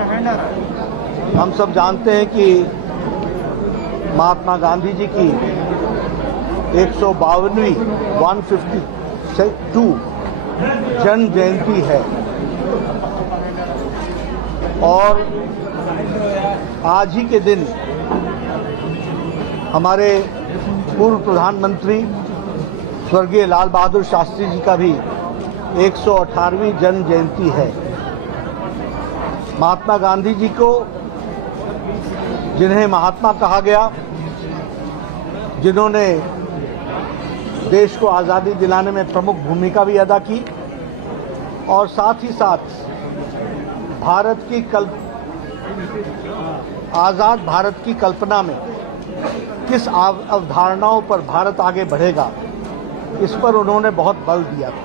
हम सब जानते हैं कि महात्मा गांधी जी की 152वीं 152 जन्म जयंती है और आज ही के दिन हमारे पूर्व प्रधानमंत्री स्वर्गीय लाल बहादुर शास्त्री जी का भी 118वीं जन्म जयंती है। महात्मा गांधी जी को, जिन्हें महात्मा कहा गया, जिन्होंने देश को आज़ादी दिलाने में प्रमुख भूमिका भी अदा की और साथ ही साथ आज़ाद भारत की कल्पना में किस अवधारणाओं पर भारत आगे बढ़ेगा, इस पर उन्होंने बहुत बल दिया था।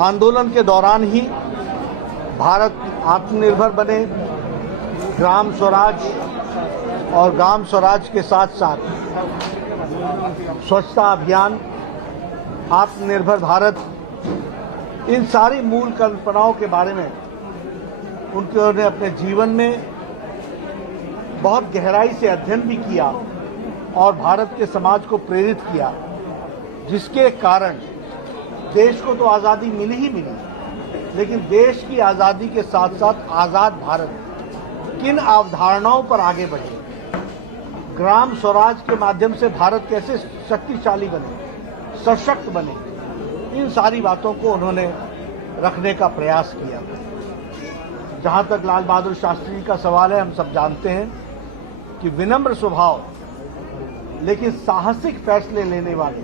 आंदोलन के दौरान ही भारत आत्मनिर्भर बने, ग्राम स्वराज और ग्राम स्वराज के साथ साथ स्वच्छता अभियान, आत्मनिर्भर भारत, इन सारी मूल कल्पनाओं के बारे में उन्होंने अपने जीवन में बहुत गहराई से अध्ययन भी किया और भारत के समाज को प्रेरित किया, जिसके कारण देश को तो आज़ादी मिली ही मिली, लेकिन देश की आज़ादी के साथ साथ आज़ाद भारत किन अवधारणाओं पर आगे बढ़े, ग्राम स्वराज के माध्यम से भारत कैसे शक्तिशाली बने, सशक्त बने, इन सारी बातों को उन्होंने रखने का प्रयास किया। जहां तक लाल बहादुर शास्त्री जी का सवाल है, हम सब जानते हैं कि विनम्र स्वभाव लेकिन साहसिक फैसले लेने वाले,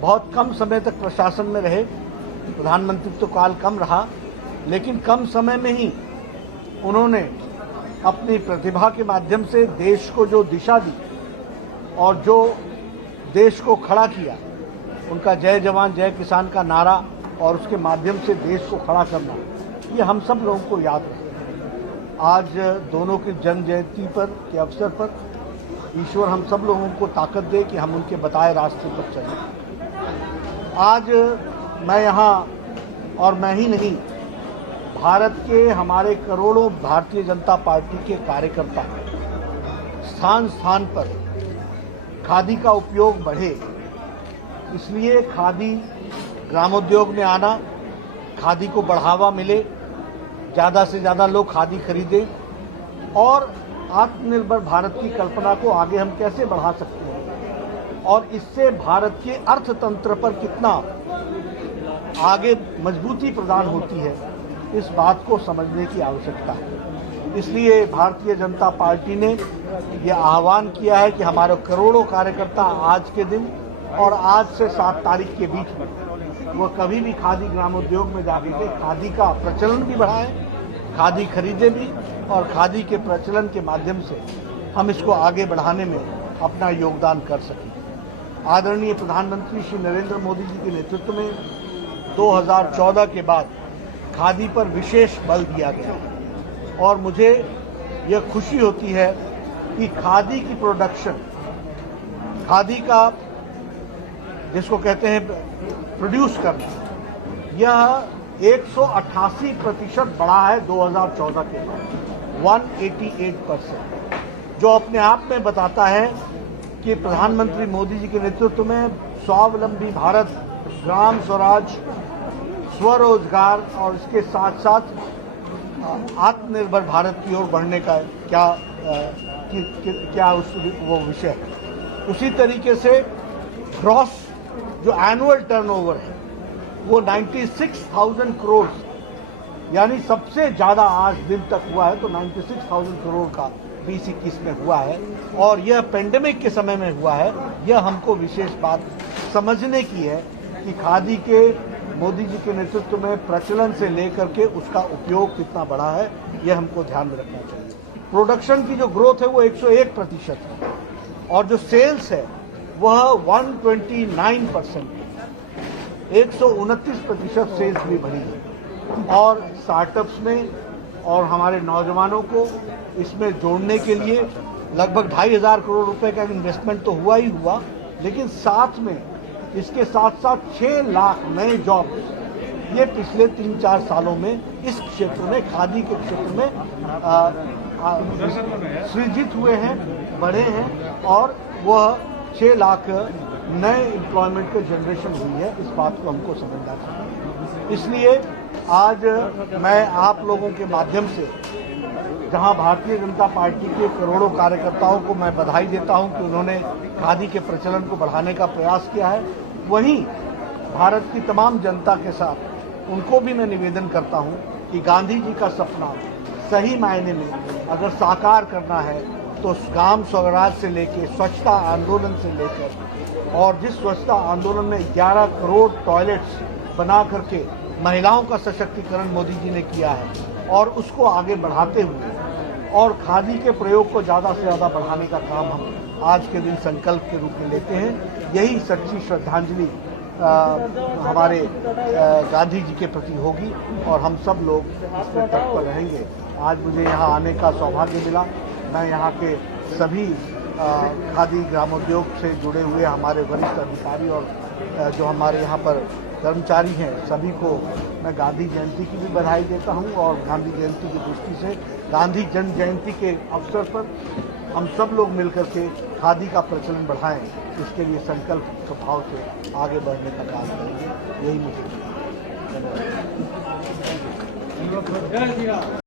बहुत कम समय तक प्रशासन में रहे, प्रधानमंत्री तो काल कम रहा, लेकिन कम समय में ही उन्होंने अपनी प्रतिभा के माध्यम से देश को जो दिशा दी और जो देश को खड़ा किया, उनका जय जवान जय किसान का नारा और उसके माध्यम से देश को खड़ा करना, ये हम सब लोगों को याद है। आज दोनों की जन्म जयंती पर के अवसर पर ईश्वर हम सब लोगों को ताकत दे कि हम उनके बताए रास्ते पर चलें। आज मैं यहाँ, और मैं ही नहीं, भारत के हमारे करोड़ों भारतीय जनता पार्टी के कार्यकर्ता स्थान स्थान पर खादी का उपयोग बढ़े, इसलिए खादी ग्रामोद्योग में आना, खादी को बढ़ावा मिले, ज़्यादा से ज़्यादा लोग खादी खरीदें और आत्मनिर्भर भारत की कल्पना को आगे हम कैसे बढ़ा सकते हैं और इससे भारत के अर्थतंत्र पर कितना आगे मजबूती प्रदान होती है, इस बात को समझने की आवश्यकता है। इसलिए भारतीय जनता पार्टी ने यह आह्वान किया है कि हमारे करोड़ों कार्यकर्ता आज के दिन और आज से 7 तारीख के बीच में वो कभी भी खादी ग्रामोद्योग में जाकर के खादी का प्रचलन भी बढ़ाएं, खादी खरीदे भी और खादी के प्रचलन के माध्यम से हम इसको आगे बढ़ाने में अपना योगदान कर सकें। आदरणीय प्रधानमंत्री श्री नरेंद्र मोदी जी के नेतृत्व में 2014 के बाद खादी पर विशेष बल दिया गया और मुझे यह खुशी होती है कि खादी की प्रोडक्शन, खादी का जिसको कहते हैं प्रोड्यूस करना, यह 188% बढ़ा है 2014 के बाद, 188%, जो अपने आप में बताता है कि प्रधानमंत्री मोदी जी के नेतृत्व में स्वावलंबी भारत, ग्राम स्वराज, स्वरोजगार और इसके साथ साथ आत्मनिर्भर भारत की ओर बढ़ने का क्या वो विषय है। उसी तरीके से ग्रॉस जो एनुअल टर्नओवर है वो 96,000 करोड़, यानी सबसे ज़्यादा आज दिन तक हुआ है तो 96,000 करोड़ का 2021 में हुआ है और यह पेंडेमिक के समय में हुआ है। यह हमको विशेष बात समझने की है कि खादी के मोदी जी के नेतृत्व में प्रचलन से लेकर के उसका उपयोग कितना बढ़ा है, यह हमको ध्यान में रखना चाहिए। प्रोडक्शन की जो ग्रोथ है वो 101% है और जो सेल्स है वह 129%, 129% सेल्स भी बढ़ी है और स्टार्टअप्स में और हमारे नौजवानों को इसमें जोड़ने के लिए लगभग 2,500 करोड़ रुपए का इन्वेस्टमेंट तो हुआ ही हुआ, लेकिन साथ में इसके साथ साथ 6 लाख नए जॉब ये पिछले 3-4 सालों में इस क्षेत्र में, खादी के क्षेत्र में सृजित हुए हैं, बढ़े हैं और वह 6 लाख नए एम्प्लॉयमेंट के जनरेशन हुई है। इस बात को हमको समझना चाहिए। इसलिए आज मैं आप लोगों के माध्यम से, जहां भारतीय जनता पार्टी के करोड़ों कार्यकर्ताओं को मैं बधाई देता हूं कि उन्होंने खादी के प्रचलन को बढ़ाने का प्रयास किया है, वहीं भारत की तमाम जनता के साथ उनको भी मैं निवेदन करता हूं कि गांधी जी का सपना सही मायने में अगर साकार करना है तो ग्राम स्वराज से लेकर स्वच्छता आंदोलन से लेकर, और जिस स्वच्छता आंदोलन में 11 करोड़ टॉयलेट्स बना करके महिलाओं का सशक्तिकरण मोदी जी ने किया है और उसको आगे बढ़ाते हुए और खादी के प्रयोग को ज़्यादा से ज़्यादा बढ़ाने का काम हम आज के दिन संकल्प के रूप में लेते हैं। यही सच्ची श्रद्धांजलि हमारे गांधी जी के प्रति होगी और हम सब लोग इसमें तत्पर रहेंगे। आज मुझे यहाँ आने का सौभाग्य मिला। मैं यहाँ के सभी खादी ग्रामोद्योग से जुड़े हुए हमारे वरिष्ठ अधिकारी और जो हमारे यहाँ पर कर्मचारी हैं, सभी को मैं गांधी जयंती की भी बधाई देता हूँ और गांधी जयंती की दृष्टि से गांधी जन्म जयंती के अवसर पर हम सब लोग मिलकर के खादी का प्रचलन बढ़ाएं, इसके लिए संकल्प भाव से आगे बढ़ने का काम करेंगे। यही मुझे